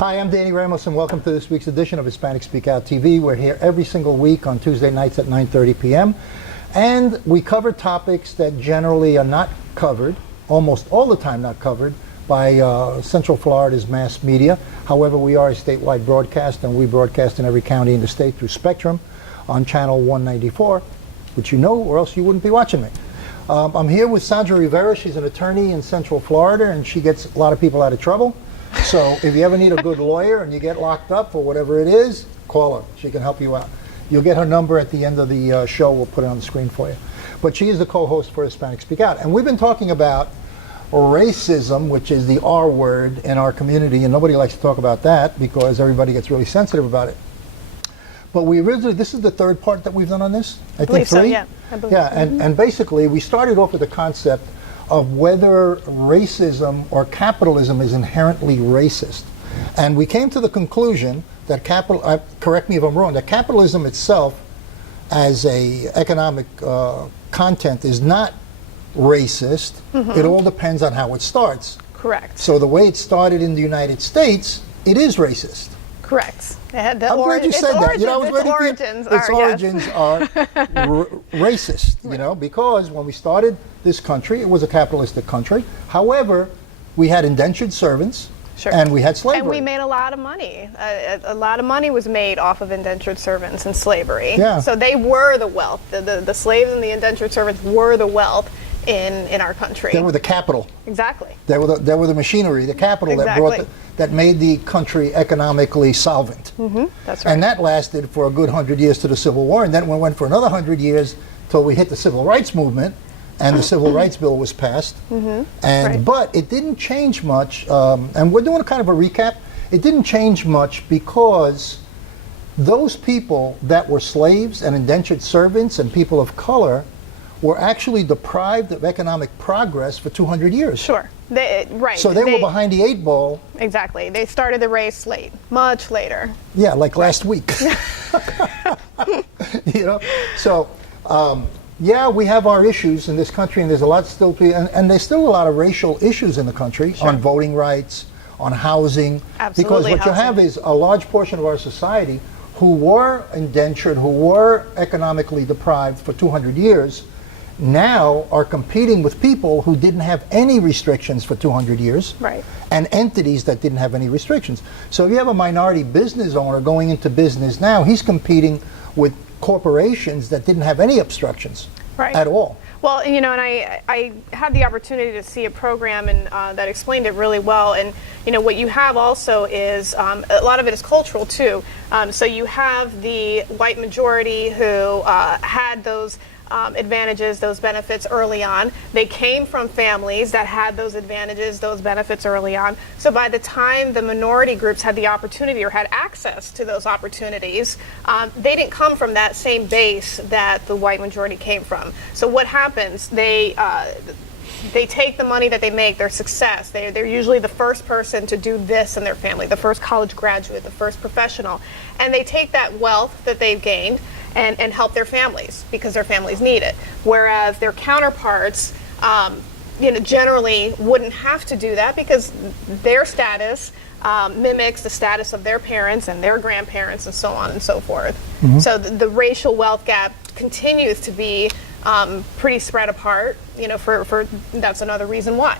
Hi, I'm Danny Ramos, and welcome to this week's edition of Hispanic Speak Out TV. We're here every single week on Tuesday nights at 9:30 p.m. And we cover topics that generally are not covered, almost all the time not covered, by Central Florida's mass media. However, we are a statewide broadcast, and we broadcast in every county in the state through Spectrum on channel 194, which you know, or else you wouldn't be watching me. I'm here with Sandra Rivera. She's an attorney in Central Florida, and she gets a lot of people out of trouble. So if you ever need a good lawyer and you get locked up for whatever it is, call her. She can help you out. You'll get her number at the end of the show. We'll put it on the screen for you. But she is the co-host for Hispanic Speak Out. And we've been talking about racism, which is the R word in our community, and nobody likes to talk about that because everybody gets really sensitive about it. But we originally, this is the third part that we've done on this? I believe so, yeah. I believe so. And basically we started off with the concept of whether racism or capitalism is inherently racist. And we came to the conclusion that correct me if I'm wrong, that capitalism itself as a economic content is not racist. Mm-hmm. It all depends on how it starts. Correct. So the way it started in the United States, it is racist. Correct. I'm glad you said that. You know, its origins are racist, you know, because when we started this country, it was a capitalistic country. However, we had indentured servants. Sure. And we had slavery. And we made a lot of money. A lot of money was made off of indentured servants and slavery. Yeah. So they were the wealth. The slaves and the indentured servants were the wealth in our country. They were the capital. Exactly. They were the machinery, the capital exactly. that made the country economically solvent. Mm-hmm. That's right. And that lasted for a good 100 years to the Civil War, and then we went for another 100 years till we hit the Civil Rights Movement, and the Civil Rights Bill was passed. Mm-hmm. And right. But it didn't change much, and we're doing a kind of a recap. It didn't change much because those people that were slaves and indentured servants and people of color were actually deprived of economic progress for 200 years. Sure. Right. So they were behind the 8 ball. Exactly. They started the race late, much later. Yeah, like last week. You know? So, yeah, we have our issues in this country, and there's a lot still and there's still a lot of racial issues in the country. Sure. On voting rights, on housing. Absolutely. Because what you have is a large portion of our society who were indentured, who were economically deprived for 200 years, now are competing with people who didn't have any restrictions for 200 years. Right. And entities that didn't have any restrictions. So if you have a minority business owner going into business now, he's competing with corporations that didn't have any obstructions. Right. At all. Well, you know, and I had the opportunity to see a program and that explained it really well. And you know, what you have also is a lot of it is cultural too. So you have the white majority who had those advantages, those benefits early on. They came from families that had those advantages, those benefits early on. So by the time the minority groups had the opportunity or had access to those opportunities, they didn't come from that same base that the white majority came from. So what happens? They take the money that they make, their success. They're usually the first person to do this in their family, the first college graduate, the first professional. And they take that wealth that they've gained and help their families because their families need it. Whereas their counterparts, you know, generally wouldn't have to do that because their status mimics the status of their parents and their grandparents and so on and so forth. Mm-hmm. So the racial wealth gap continues to be pretty spread apart, you know, for that's another reason why.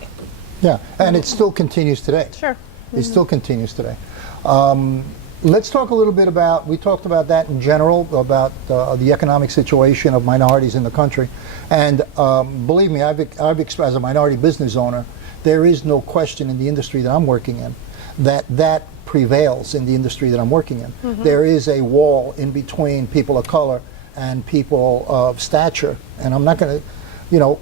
Yeah, and it still continues today. Sure. Mm-hmm. It still continues today. Let's talk a little bit about, we talked about that in general, about the economic situation of minorities in the country. And believe me, I've as a minority business owner, there is no question in the industry that I'm working in that prevails in the industry that I'm working in. Mm-hmm. There is a wall in between people of color and people of stature. And I'm not going to, you know,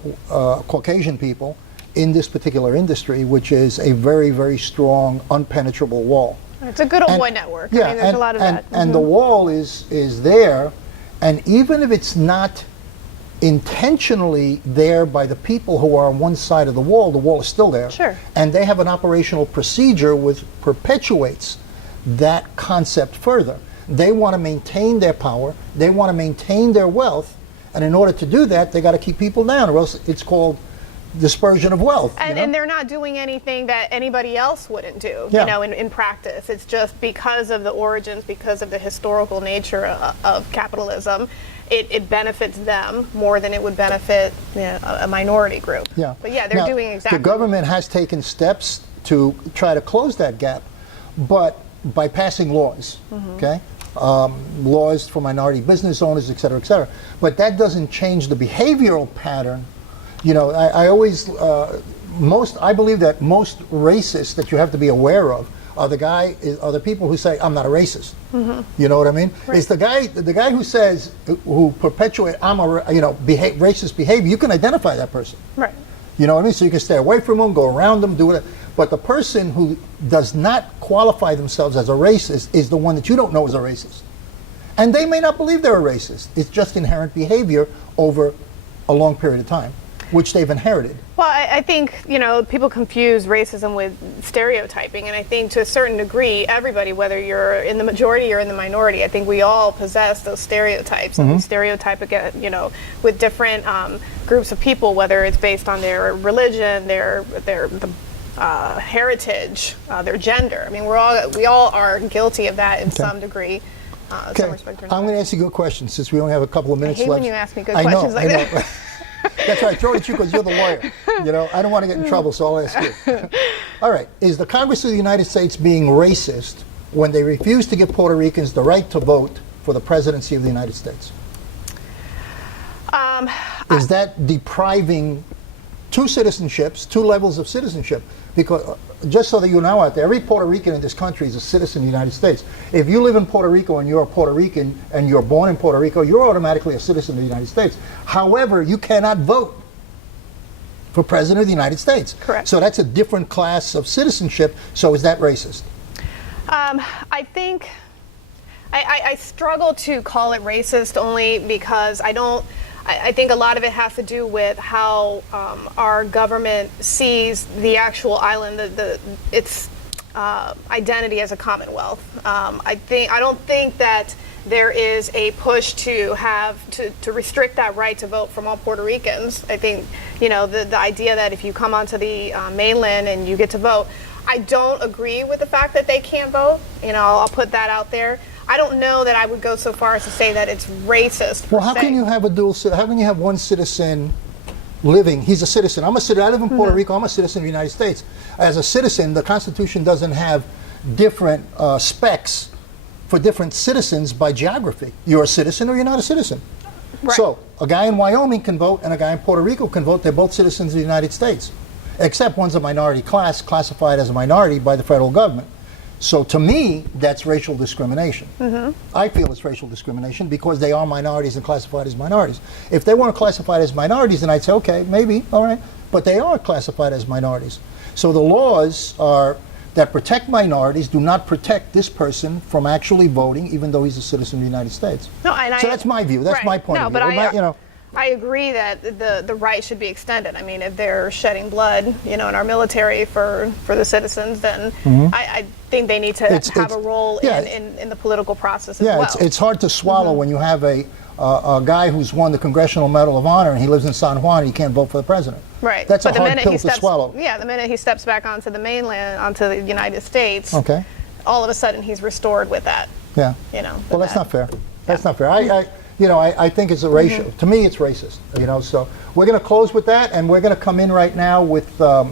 Caucasian people in this particular industry, which is a very, very strong, unpenetrable wall. It's a good old boy network. Yeah, I mean, there's a lot of that. And the wall is there, and even if it's not intentionally there by the people who are on one side of the wall is still there. Sure. And they have an operational procedure which perpetuates that concept further. They want to maintain their power, they want to maintain their wealth, and in order to do that, they got to keep people down, or else it's called dispersion of wealth. And they're not doing anything that anybody else wouldn't do, in practice. It's just because of the origins, because of the historical nature of capitalism, it benefits them more than it would benefit a minority group. Yeah. But they're doing exactly. The government has taken steps to try to close that gap, but by passing laws, okay? Laws for minority business owners, et cetera, et cetera. But that doesn't change the behavioral pattern. I believe that most racists that you have to be aware of are the people who say, I'm not a racist. You know what I mean? Right. It's the guy who says, who perpetuate, racist behavior. You can identify that person. Right. You know what I mean? So you can stay away from them, go around them, do whatever. But the person who does not qualify themselves as a racist is the one that you don't know is a racist. And they may not believe they're a racist. It's just inherent behavior over a long period of time, which they've inherited. Well, I think, people confuse racism with stereotyping. And I think to a certain degree, everybody, whether you're in the majority or in the minority, I think we all possess those stereotypes. And we stereotype, again, with different groups of people, whether it's based on their religion, their heritage, their gender. I mean, we all are guilty of that in some degree. Okay. I'm going to ask you a good question since we only have a couple of minutes left. I hate left. when you ask me good questions like that. That's right. I throw it at you because you're the lawyer. I don't want to get in trouble, so I'll ask you. All right. Is the Congress of the United States being racist when they refuse to give Puerto Ricans the right to vote for the presidency of the United States? Is that depriving two citizenships, two levels of citizenship? Because just so that you know out there, every Puerto Rican in this country is a citizen of the United States. If you live in Puerto Rico and you're a Puerto Rican and you're born in Puerto Rico, you're automatically a citizen of the United States. However, you cannot vote for President of the United States. Correct. So that's a different class of citizenship. So is that racist? I think I struggle to call it racist only because I think a lot of it has to do with how our government sees the actual island, its identity as a commonwealth. I don't think that there is a push to restrict that right to vote from all Puerto Ricans. I think the idea that if you come onto the mainland and you get to vote, I don't agree with the fact that they can't vote. I'll put that out there. I don't know that I would go so far as to say that it's racist. Well, how can you have how can you have one citizen living? He's a citizen. I'm a citizen. I live in Puerto Rico. I'm a citizen of the United States. As a citizen, the Constitution doesn't have different specs for different citizens by geography. You're a citizen or you're not a citizen. Right. So a guy in Wyoming can vote and a guy in Puerto Rico can vote. They're both citizens of the United States, except one's a minority class, classified as a minority by the federal government. So to me, that's racial discrimination. I feel it's racial discrimination because they are minorities and classified as minorities. If they weren't classified as minorities, then I'd say, okay, maybe, all right. But they are classified as minorities. So the laws that protect minorities do not protect this person from actually voting, even though he's a citizen of the United States. So that's my view. That's my point of view. But I agree that the right should be extended. I mean, if they're shedding blood, in our military for the citizens, then I think they need to have a role in the political process as well. Yeah, it's hard to swallow when you have a guy who's won the Congressional Medal of Honor and he lives in San Juan and he can't vote for the president. Right. That's a hard pill to swallow. Yeah, the minute he steps back onto the mainland, onto the United States, okay, all of a sudden he's restored with that. Yeah. Well, that's not fair. That's not fair. I think it's a racial. To me, it's racist. So we're going to close with that, and we're going to come in right now with the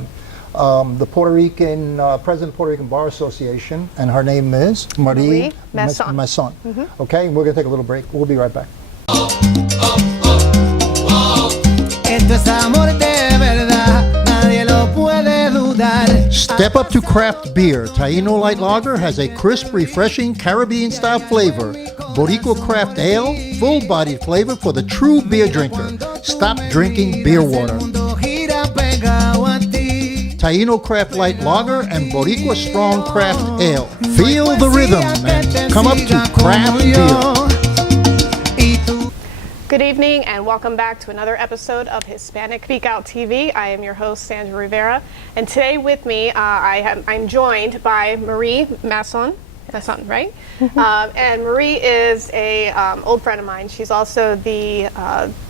Puerto Rican president of Puerto Rican Bar Association, and her name is Marie Masson. Okay, and we're going to take a little break. We'll be right back. Step up to craft beer. Taino Light Lager has a crisp, refreshing Caribbean-style flavor. Boricua Craft Ale, full-bodied flavor for the true beer drinker. Stop drinking beer water. Taino Craft Light Lager and Boricua Strong Craft Ale. Feel the rhythm and come up to craft beer. Good evening and welcome back to another episode of Hispanic Speak Out TV. I am your host, Sandra Rivera, and today with me I'm joined by Marie Masson. Masson, right? And Marie is a old friend of mine. She's also the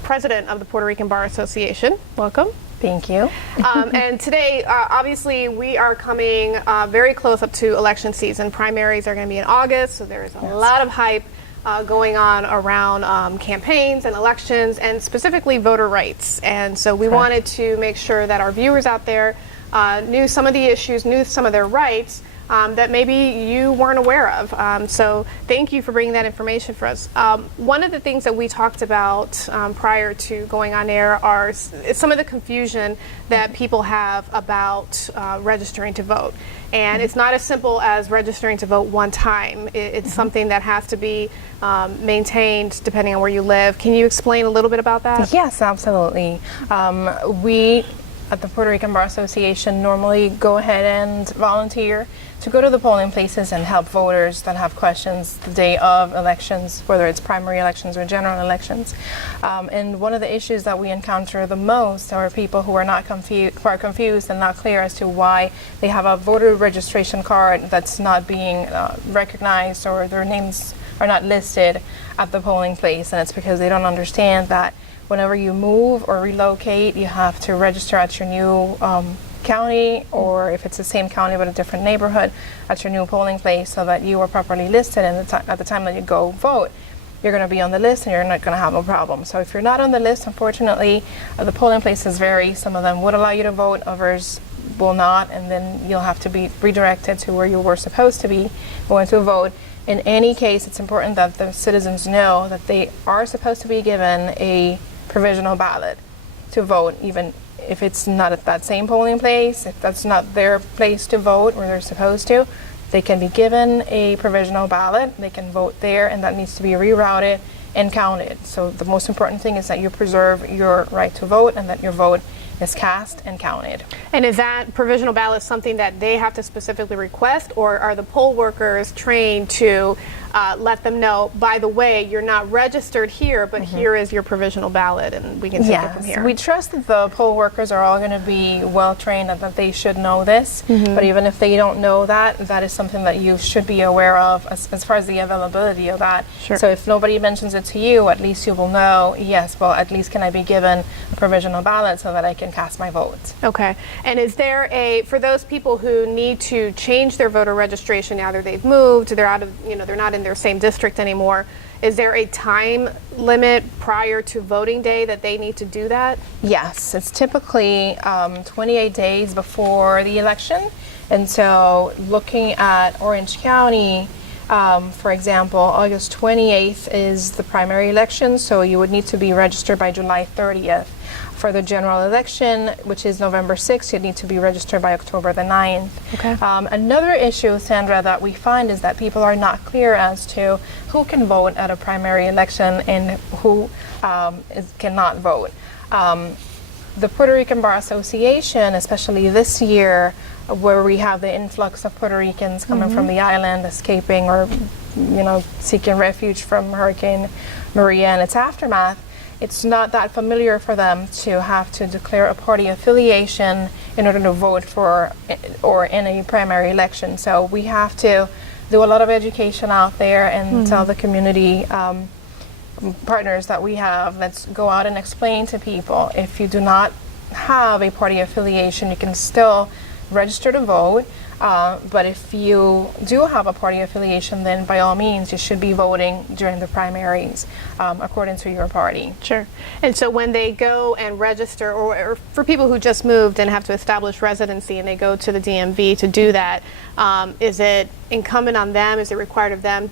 president of the Puerto Rican Bar Association. Welcome. Thank you. And today, obviously, we are coming very close up to election season. Primaries are going to be in August, so there is a lot of hype going on around campaigns and elections, and specifically voter rights. And so we wanted to make sure that our viewers out there knew some of the issues, knew some of their rights, that maybe you weren't aware of. So thank you for bringing that information for us. One of the things that we talked about prior to going on air is some of the confusion that people have about registering to vote. And it's not as simple as registering to vote one time. It's something that has to be maintained depending on where you live. Can you explain a little bit about that? Yes, absolutely. We at the Puerto Rican Bar Association normally go ahead and volunteer to go to the polling places and help voters that have questions the day of elections, whether it's primary elections or general elections. And one of the issues that we encounter the most are people who are confused and not clear as to why they have a voter registration card that's not being recognized, or their names are not listed at the polling place. And it's because they don't understand that whenever you move or relocate, you have to register at your new county, or if it's the same county but a different neighborhood, at your new polling place, so that you are properly listed, and at the time that you go vote, you're going to be on the list and you're not going to have a problem. So if you're not on the list, unfortunately, the polling places vary. Some of them would allow you to vote, others will not, and then you'll have to be redirected to where you were supposed to be going to vote. In any case, it's important that the citizens know that they are supposed to be given a provisional ballot to vote, even if it's not at that same polling place, if that's not their place to vote where they're supposed to. They can be given a provisional ballot, they can vote there, and that needs to be rerouted and counted. So the most important thing is that you preserve your right to vote and that your vote is cast and counted. And is that provisional ballot something that they have to specifically request, or are the poll workers trained to let them know, by the way, you're not registered here, but here is your provisional ballot, and we can take it from here? We trust that the poll workers are all going to be well trained and that they should know this. But even if they don't know that, that is something that you should be aware of as far as the availability of that. Sure. So if nobody mentions it to you, at least you will know, yes, well, at least can I be given a provisional ballot so that I can cast my vote. Okay. And is there for those people who need to change their voter registration, either they've moved, they're out of, they're not in their same district anymore, is there a time limit prior to voting day that they need to do that? Yes, it's typically 28 days before the election. And so looking at Orange County, for example, August 28th is the primary election, so you would need to be registered by July 30th. For the general election, which is November 6th, you need to be registered by October the 9th. Okay. Another issue, Sandra, that we find is that people are not clear as to who can vote at a primary election and who cannot vote. The Puerto Rican Bar Association, especially this year, where we have the influx of Puerto Ricans coming from the island, escaping or seeking refuge from Hurricane Maria and its aftermath, it's not that familiar for them to have to declare a party affiliation in order to vote for or in a primary election. So we have to do a lot of education out there and tell the community partners that we have, let's go out and explain to people, if you do not have a party affiliation, you can still register to vote. But if you do have a party affiliation, then by all means you should be voting during the primaries according to your party. Sure. And so when they go and register, or for people who just moved and have to establish residency and they go to the DMV to do that, is it incumbent on them, is it required of them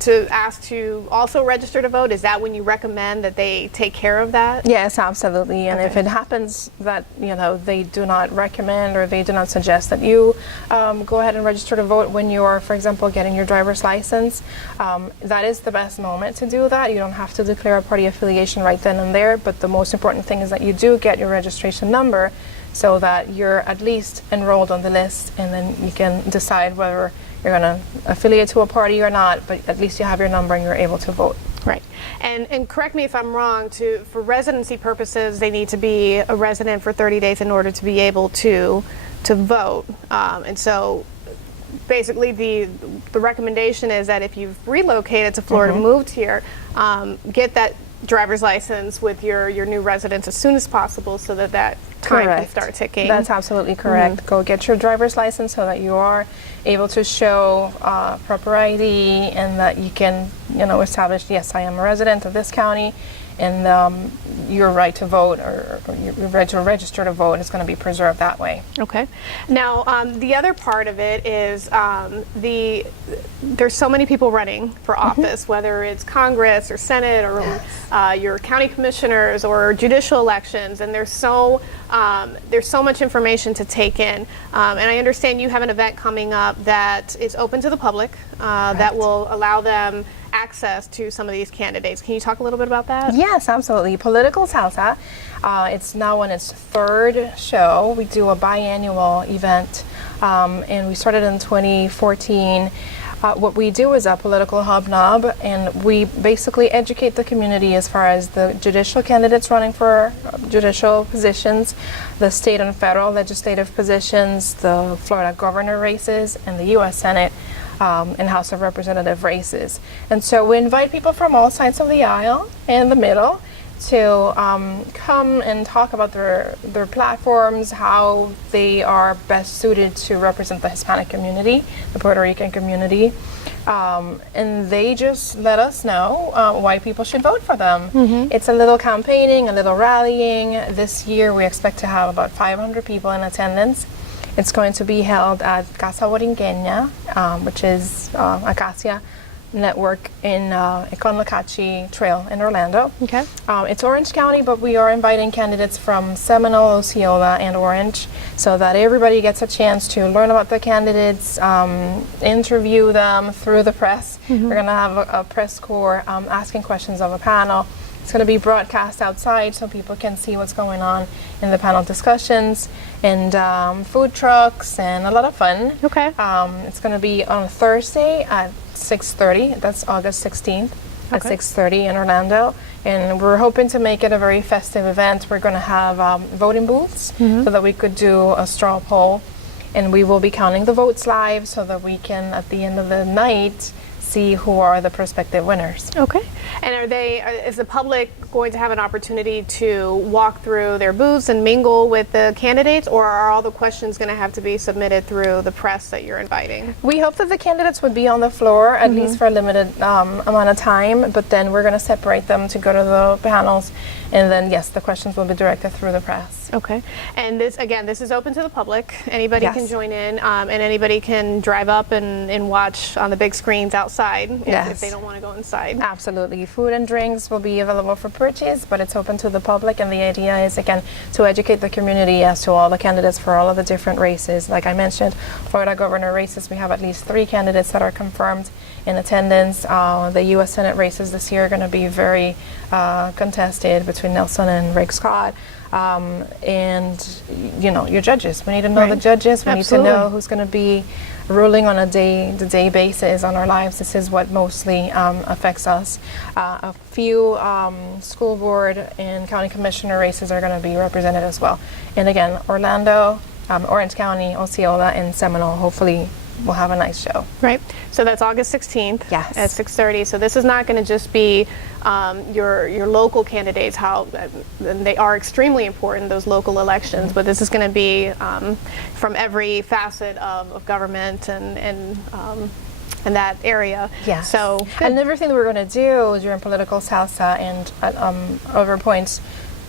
to ask to also register to vote? Is that when you recommend that they take care of that? Yes, absolutely. And if it happens that they do not recommend or they do not suggest that you go ahead and register to vote when you are, for example, getting your driver's license, that is the best moment to do that. You don't have to declare a party affiliation right then and there, but the most important thing is that you do get your registration number so that you're at least enrolled on the list, and then you can decide whether you're going to affiliate to a party or not, but at least you have your number and you're able to vote. Right. And correct me if I'm wrong, for residency purposes, they need to be a resident for 30 days in order to be able to vote. And so basically the recommendation is that if you've relocated to Florida, moved here, get that driver's license with your new residence as soon as possible, so that time can start ticking. That's absolutely correct. Go get your driver's license so that you are able to show proper ID, and that you can, establish, yes, I am a resident of this county, and your right to vote, or your right to register to vote, is going to be preserved that way. Okay. Now, the other part of it is there's so many people running for office, whether it's Congress or Senate or your county commissioners or judicial elections, and there's so much information to take in. And I understand you have an event coming up that is open to the public that will allow them access to some of these candidates. Can you talk a little bit about that? Yes, absolutely. Political Salsa. It's now on its third show. We do a biannual event, and we started in 2014. What we do is a political hobnob, and we basically educate the community as far as the judicial candidates running for judicial positions, the state and federal legislative positions, the Florida governor races, and the U.S. Senate and House of Representative races. And so we invite people from all sides of the aisle and the middle to come and talk about their platforms, how they are best suited to represent the Hispanic community, the Puerto Rican community, and they just let us know why people should vote for them. It's a little campaigning, a little rallying. This year we expect to have about 500 people in attendance. It's going to be held at Casa Borinqueña, which is Acacia Network in Econlocachi Trail in Orlando. Okay. It's Orange County, but we are inviting candidates from Seminole, Osceola, and Orange, so that everybody gets a chance to learn about the candidates, interview them through the press. We're going to have a press corps asking questions of a panel. It's going to be broadcast outside so people can see what's going on in the panel discussions, and food trucks, and a lot of fun. Okay. It's going to be on Thursday at 6:30. That's August 16th at 6:30 in Orlando. And we're hoping to make it a very festive event. We're going to have voting booths so that we could do a straw poll. And we will be counting the votes live so that we can, at the end of the night, see who are the prospective winners. Okay. And is the public going to have an opportunity to walk through their booths and mingle with the candidates, or are all the questions going to have to be submitted through the press that you're inviting? We hope that the candidates would be on the floor, at least for a limited amount of time, but then we're going to separate them to go to the panels, and then, yes, the questions will be directed through the press. Okay. And this is open to the public. Anybody can join in, and anybody can drive up and watch on the big screens outside if they don't want to go inside. Absolutely. Food and drinks will be available for purchase, but it's open to the public, and the idea is, again, to educate the community as to all the candidates for all of the different races. Like I mentioned, Florida governor races, we have at least 3 candidates that are confirmed in attendance. The U.S. Senate races this year are going to be very contested between Nelson and Rick Scott. And your judges. We need to know the judges. We need to know who's going to be ruling on a day-to-day basis on our lives. This is what mostly affects us. A few school board and county commissioner races are going to be represented as well. And again, Orlando, Orange County, Osceola, and Seminole, hopefully we'll have a nice show. Right. So that's August 16th at 6:30. So this is not going to just be your local candidates, they are extremely important, those local elections, but this is going to be from every facet of government and that area. Yes. So and everything that we're going to do during Political Salsa and at other points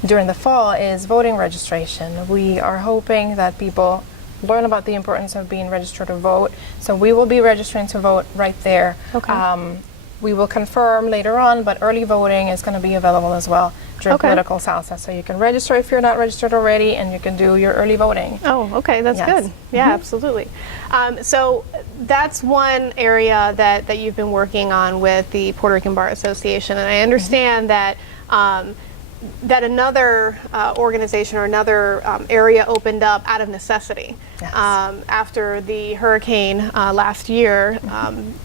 during the fall is voting registration. We are hoping that people learn about the importance of being registered to vote. So we will be registering to vote right there. Okay. We will confirm later on, but early voting is going to be available as well during Political Salsa. So you can register if you're not registered already, and you can do your early voting. Oh, okay, that's good. Yeah, absolutely. So that's one area that you've been working on with the Puerto Rican Bar Association, and I understand that that another organization or another area opened up out of necessity. Yes. After the hurricane last year,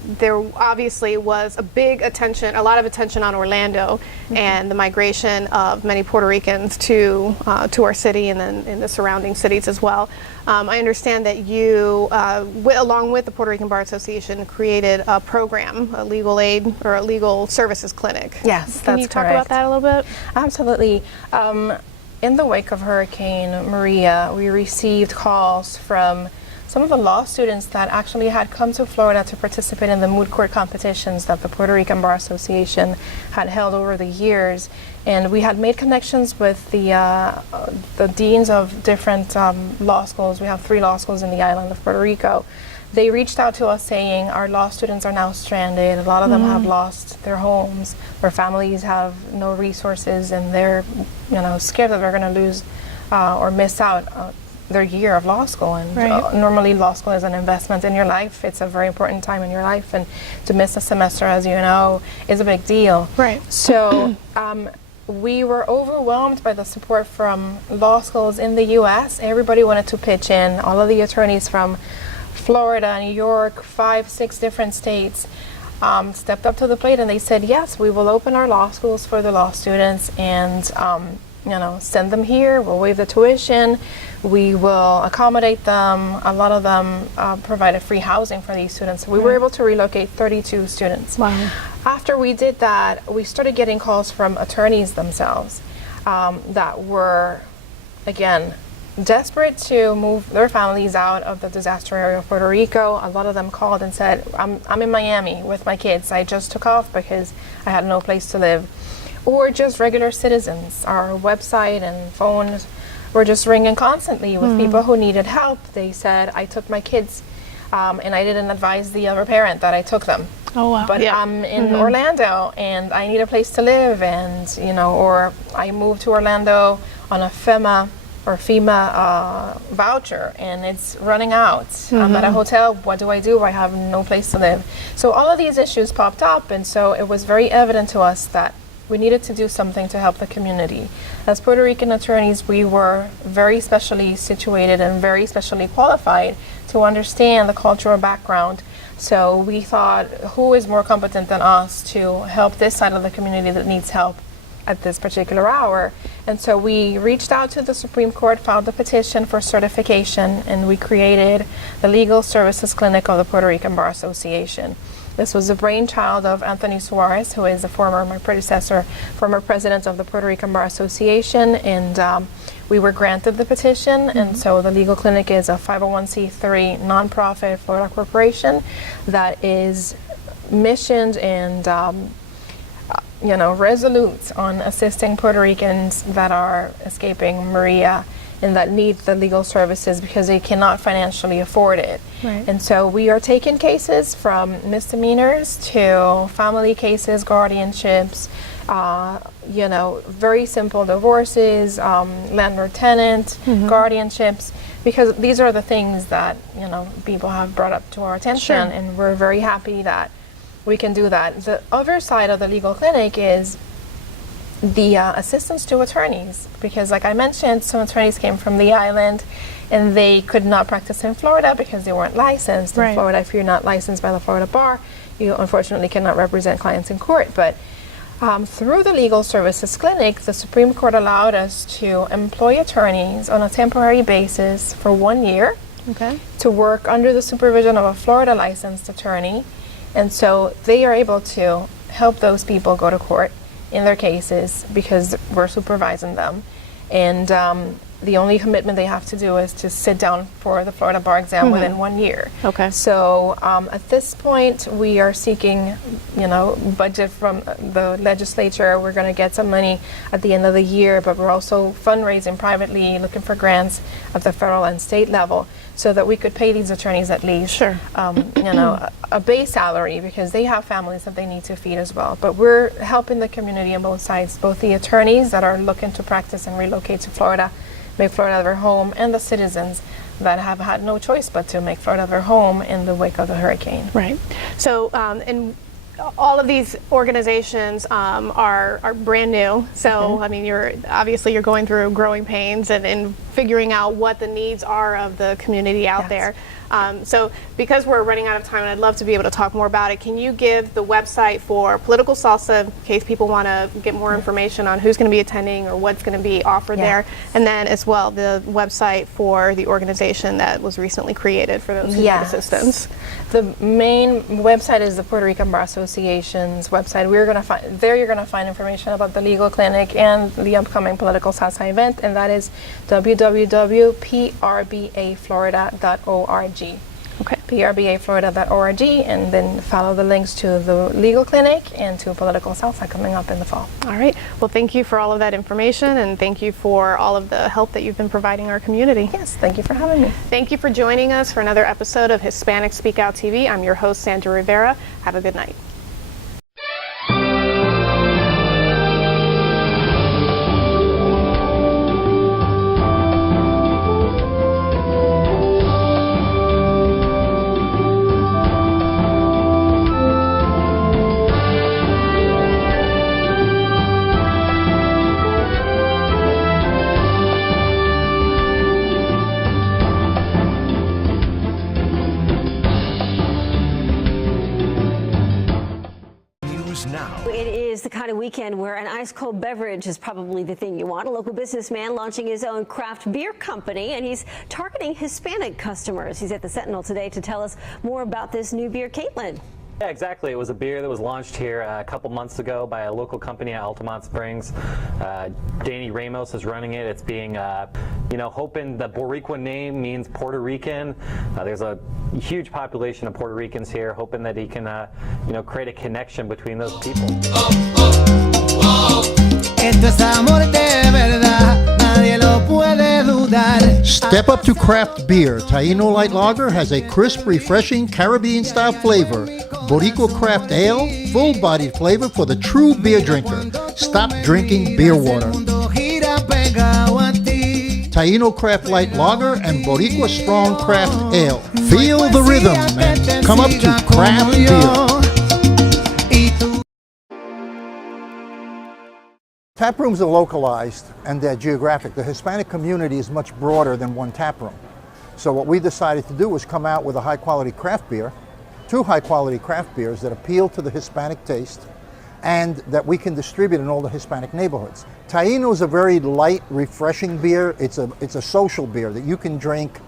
there obviously was a lot of attention on Orlando and the migration of many Puerto Ricans to our city and then in the surrounding cities as well. I understand that you, along with the Puerto Rican Bar Association, created a program, a legal aid or a legal services clinic. Yes, that's Can you talk about correct. that a little bit? Absolutely. In the wake of Hurricane Maria, we received calls from some of the law students that actually had come to Florida to participate in the moot court competitions that the Puerto Rican Bar Association had held over the years. And we had made connections with the deans of different law schools. We have 3 law schools in the island of Puerto Rico. They reached out to us saying our law students are now stranded. A lot of them have lost their homes. Their families have no resources, and they're, scared that they're going to lose or miss out their year of law school. And normally, law school is an investment in your life. It's a very important time in your life, and to miss a semester, as you know, is a big deal. Right. So. We were overwhelmed by the support from law schools in the U.S. Everybody wanted to pitch in. All of the attorneys from Florida, New York, 5, 6 different states stepped up to the plate, and they said, yes, we will open our law schools for the law students and send them here. We'll waive the tuition. We will accommodate them. A lot of them provided free housing for these students. We were able to relocate 32 students. Wow. After we did that, we started getting calls from attorneys themselves that were, again, desperate to move their families out of the disaster area of Puerto Rico. A lot of them called and said, I'm in Miami with my kids. I just took off because I had no place to live. Or just regular citizens. Our website and phones were just ringing constantly with people who needed help. They said, I took my kids and I didn't advise the other parent that I took them. Oh, wow. But I'm in Orlando and I need a place to live, and or I moved to Orlando on a FEMA voucher and it's running out. I'm at a hotel. What do? I have no place to live. So all of these issues popped up, and so it was very evident to us that we needed to do something to help the community. As Puerto Rican attorneys, we were very specially situated and very specially qualified to understand the cultural background. So we thought, who is more competent than us to help this side of the community that needs help at this particular hour? And so we reached out to the Supreme Court, filed a petition for certification, and we created the Legal Services Clinic of the Puerto Rican Bar Association. This was the brainchild of Anthony Suarez, who is my predecessor, former president of the Puerto Rican Bar Association, and we were granted the petition, and so the legal clinic is a 501c3 nonprofit Florida corporation that is missioned and resolute on assisting Puerto Ricans that are escaping Maria and that need the legal services because they cannot financially afford it. Right. And so we are taking cases from misdemeanors to family cases, guardianships, very simple divorces, landlord-tenant, guardianships, because these are the things that, people have brought up to our attention, and we're very happy that we can do that. The other side of the legal clinic is the assistance to attorneys, because like I mentioned, some attorneys came from the island and they could not practice in Florida because they weren't licensed. In Florida, if you're not licensed by the Florida Bar, you unfortunately cannot represent clients in court. But through the Legal Services Clinic, the Supreme Court allowed us to employ attorneys on a temporary basis for 1 year to work under the supervision of a Florida licensed attorney. And so they are able to help those people go to court in their cases because we're supervising them. And the only commitment they have to do is to sit down for the Florida Bar exam within 1 year. Okay. So at this point, we are seeking, budget from the legislature. We're going to get some money at the end of the year, but we're also fundraising privately, looking for grants at the federal and state level so that we could pay these attorneys at least, a base salary, because they have families that they need to feed as well. But we're helping the community on both sides, both the attorneys that are looking to practice and relocate to Florida, make Florida their home, and the citizens that have had no choice but to make Florida their home in the wake of the hurricane. Right. So, and all of these organizations are brand new. So, I mean, you're going through growing pains and figuring out what the needs are of the community out there. So because we're running out of time, and I'd love to be able to talk more about it, can you give the website for Political Salsa in case people want to get more information on who's going to be attending or what's going to be offered there, and then as well the website for the organization that was recently created for those who need assistance? The main website is the Puerto Rican Bar Association's website. You're going to find information about the legal clinic and the upcoming Political Salsa event, and that is www.prbaflorida.org. Okay. PRBAFlorida.org, and then follow the links to the legal clinic and to Political Salsa coming up in the fall. All right. Well, thank you for all of that information, and thank you for all of the help that you've been providing our community. Yes, thank you for having me. Thank you for joining us for another episode of Hispanic Speak Out TV. I'm your host, Sandra Rivera. Have a good night. It is the kind of weekend where an ice-cold beverage is probably the thing you want. A local businessman launching his own craft beer company, and he's targeting Hispanic customers. He's at the Sentinel today to tell us more about this new beer. Caitlin. Yeah, exactly. It was a beer that was launched here a couple months ago by a local company at Altamont Springs. Danny Ramos is running it. It's being, hoping the Boricua name means Puerto Rican. There's a huge population of Puerto Ricans here, hoping that he can, create a connection between those people. Step up to craft beer. Taino Light Lager has a crisp, refreshing Caribbean-style flavor. Boricua Craft Ale, full-bodied flavor for the true beer drinker. Stop drinking beer water. Taino Craft Light Lager and Boricua Strong Craft Ale. Feel the rhythm and come up to craft beer. Tap rooms are localized and they're geographic. The Hispanic community is much broader than one tap room. So what we decided to do was come out with a high-quality craft beer, 2 high-quality craft beers that appeal to the Hispanic taste and that we can distribute in all the Hispanic neighborhoods. Taino is a very light, refreshing beer. It's a social beer that you can drink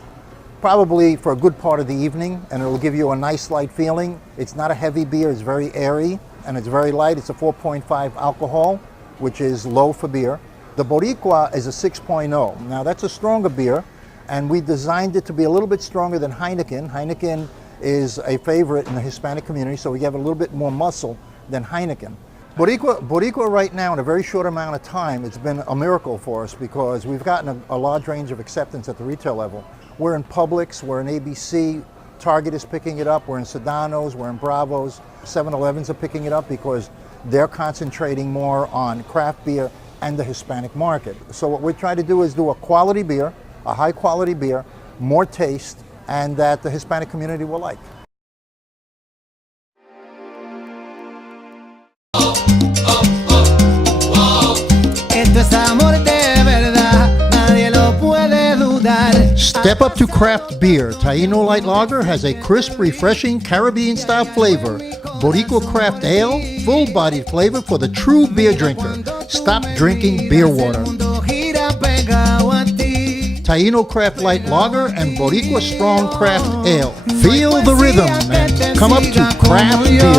probably for a good part of the evening, and it'll give you a nice light feeling. It's not a heavy beer, it's very airy, and it's very light. It's a 4.5 alcohol, which is low for beer. The Boricua is a 6.0. Now that's a stronger beer, and we designed it to be a little bit stronger than Heineken. Heineken is a favorite in the Hispanic community, so we have a little bit more muscle than Heineken. Boricua right now, in a very short amount of time, it's been a miracle for us because we've gotten a large range of acceptance at the retail level. We're in Publix, we're in ABC, Target is picking it up, we're in Sedano's, we're in Bravo's, 7-Elevens are picking it up because they're concentrating more on craft beer and the Hispanic market. So what we're trying to do is do a quality beer, a high quality beer, more taste, and that the Hispanic community will like. Step up to craft beer. Taino Light Lager has a crisp, refreshing Caribbean-style flavor. Boricua Craft Ale, full-bodied flavor for the true beer drinker. Stop drinking beer water. Taino Craft Light Lager and Boricua Strong Craft Ale. Feel the rhythm and come up to craft beer.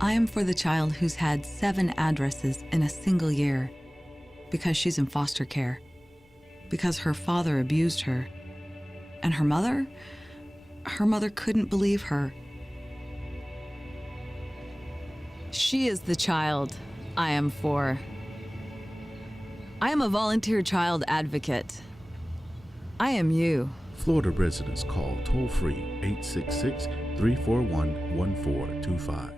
I am for the child who's had 7 addresses in a single year because she's in foster care, because her father abused her, and her mother couldn't believe her. She is the child I am for. I am a volunteer child advocate. I am you. Florida residents call toll-free 866-341-1425.